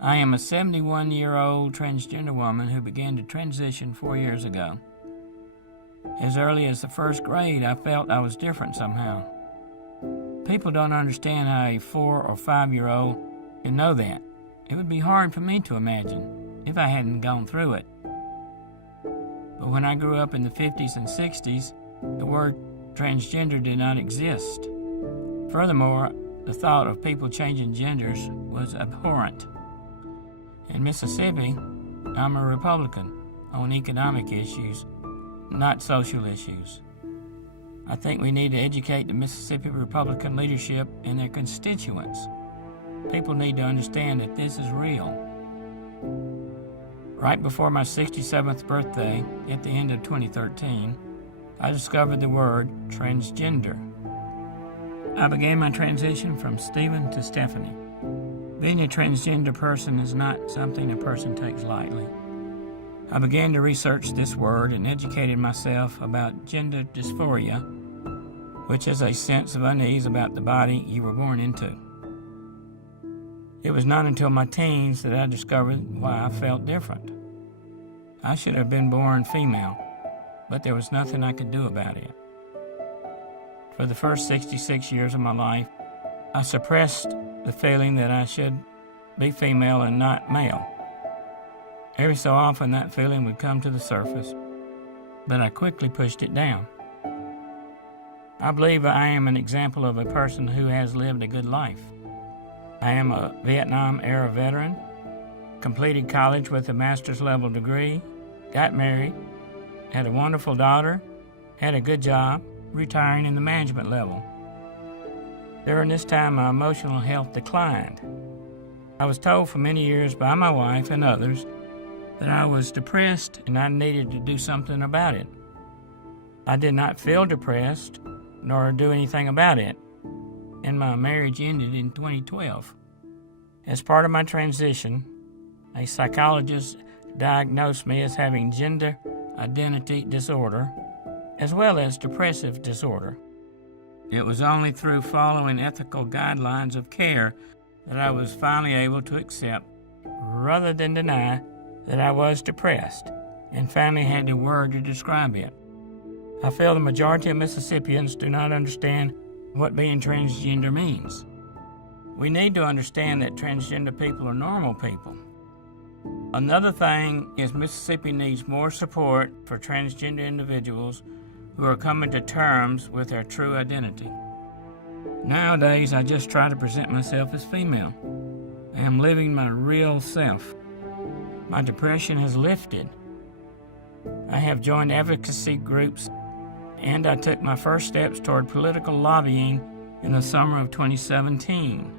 I am a 71-year-old transgender woman who began to transition 4 years ago. As early as the first grade, I felt I was different somehow. People don't understand how a 4 or 5-year-old can know that. It would be hard for me to imagine if I hadn't gone through it. But when I grew up in the 50s and 60s, the word transgender did not exist. Furthermore, the thought of people changing genders was abhorrent. In Mississippi, I'm a Republican on economic issues, not social issues. I think we need to educate the Mississippi Republican leadership and their constituents. People need to understand that this is real. Right before my 67th birthday, at the end of 2013, I discovered the word transgender. I began my transition from Stephen to Stephanie. Being a transgender person is not something a person takes lightly. I began to research this word and educated myself about gender dysphoria, which is a sense of unease about the body you were born into. It was not until my teens that I discovered why I felt different. I should have been born female, but there was nothing I could do about it. For the first 66 years of my life, I suppressed the feeling that I should be female and not male. Every so often that feeling would come to the surface, but I quickly pushed it down. I believe I am an example of a person who has lived a good life. I am a Vietnam-era veteran, completed college with a master's level degree, got married, had a wonderful daughter, had a good job, retiring in the management level. During this time, my emotional health declined. I was told for many years by my wife and others that I was depressed and I needed to do something about it. I did not feel depressed nor do anything about it, and my marriage ended in 2012. As part of my transition, a psychologist diagnosed me as having gender identity disorder as well as depressive disorder. It was only through following ethical guidelines of care that I was finally able to accept, rather than deny, that I was depressed, and finally had the word to describe it. I feel the majority of Mississippians do not understand what being transgender means. We need to understand that transgender people are normal people. Another thing is Mississippi needs more support for transgender individuals who are coming to terms with their true identity. Nowadays, I just try to present myself as female. I am living my real self. My depression has lifted. I have joined advocacy groups, and I took my first steps toward political lobbying in the summer of 2017.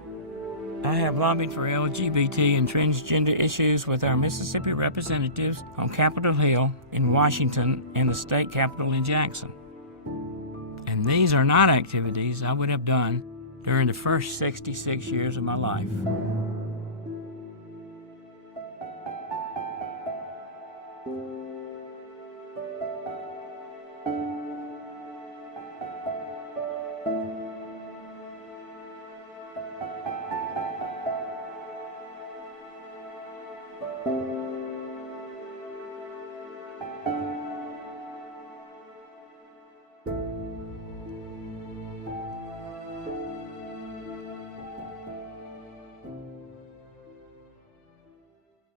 I have lobbied for LGBT and transgender issues with our Mississippi representatives on Capitol Hill in Washington and the state capitol in Jackson. And these are not activities I would have done during the first 66 years of my life.